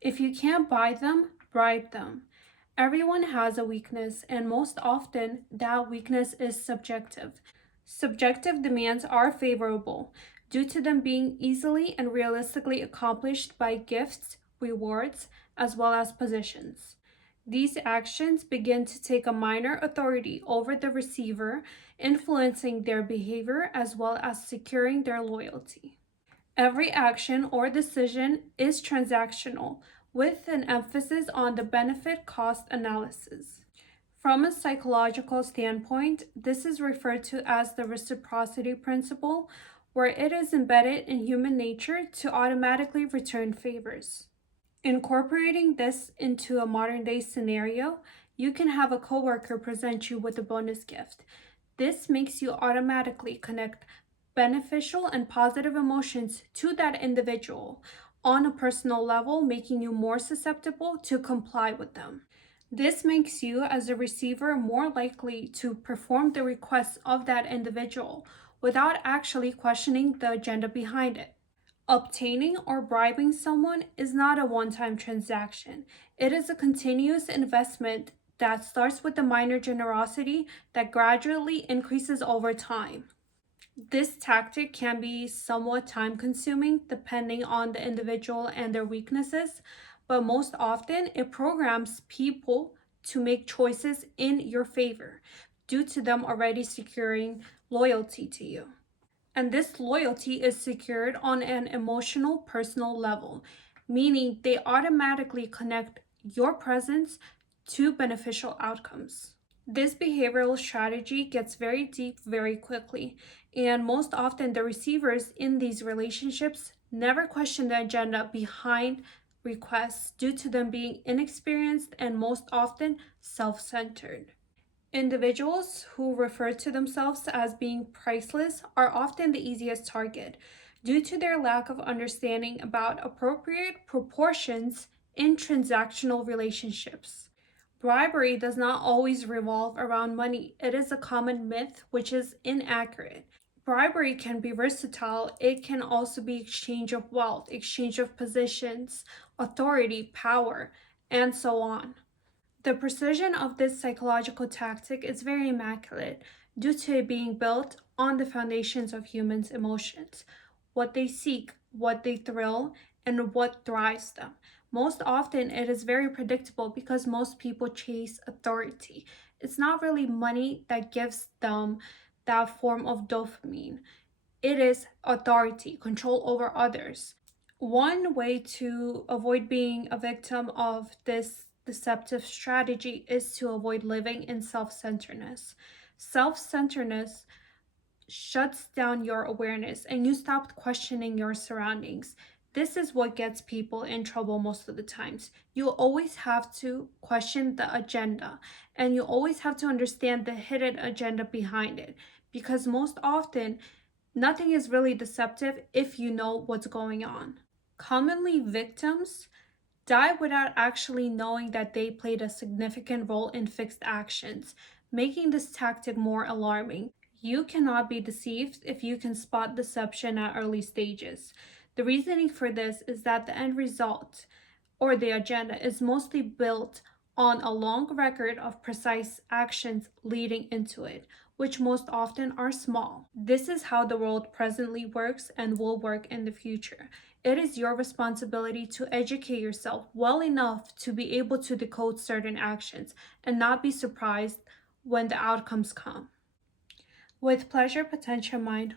If you can't buy them, bribe them. Everyone has a weakness, and most often, that weakness is subjective. Subjective demands are favorable due to them being easily and realistically accomplished by gifts, rewards, as well as positions. These actions begin to take a minor authority over the receiver, influencing their behavior as well as securing their loyalty. Every action or decision is transactional, with an emphasis on the benefit cost analysis. From a psychological standpoint, this is referred to as the reciprocity principle, where it is embedded in human nature to automatically return favors. Incorporating this into a modern day scenario, you can have a coworker present you with a bonus gift. This makes you automatically connect beneficial and positive emotions to that individual on a personal level, making you more susceptible to comply with them. This makes you, as a receiver, more likely to perform the requests of that individual without actually questioning the agenda behind it. Obtaining or bribing someone is not a one-time transaction. It is a continuous investment that starts with a minor generosity that gradually increases over time. This tactic can be somewhat time consuming depending on the individual and their weaknesses, but most often it programs people to make choices in your favor due to them already securing loyalty to you. And this loyalty is secured on an emotional, personal level, meaning they automatically connect your presence to beneficial outcomes. This behavioral strategy gets very deep very quickly, and most often the receivers in these relationships never question the agenda behind requests due to them being inexperienced and most often self centered. Individuals who refer to themselves as being priceless are often the easiest target due to their lack of understanding about appropriate proportions in transactional relationships. Bribery does not always revolve around money. It is a common myth which is inaccurate. Bribery can be versatile. It can also be exchange of wealth, exchange of positions, authority, power, and so on. The precision of this psychological tactic is very immaculate due to it being built on the foundations of humans' emotions, what they seek, what they thrill, and what drives them. Most often, it is very predictable because most people chase authority. It's not really money that gives them that form of dopamine. It is authority, control over others. One way to avoid being a victim of this deceptive strategy is to avoid living in self centeredness. Self centeredness shuts down your awareness and you stop questioning your surroundings. This is what gets people in trouble most of the times. You always have to question the agenda and you always have to understand the hidden agenda behind it because most often nothing is really deceptive if you know what's going on. Commonly, victims die without actually knowing that they played a significant role in fixed actions, making this tactic more alarming. You cannot be deceived if you can spot deception at early stages. The reasoning for this is that the end result or the agenda is mostly built on a long record of precise actions leading into it, which most often are small. This is how the world presently works and will work in the future. It is your responsibility to educate yourself well enough to be able to decode certain actions and not be surprised when the outcomes come. With pleasure, potential mind.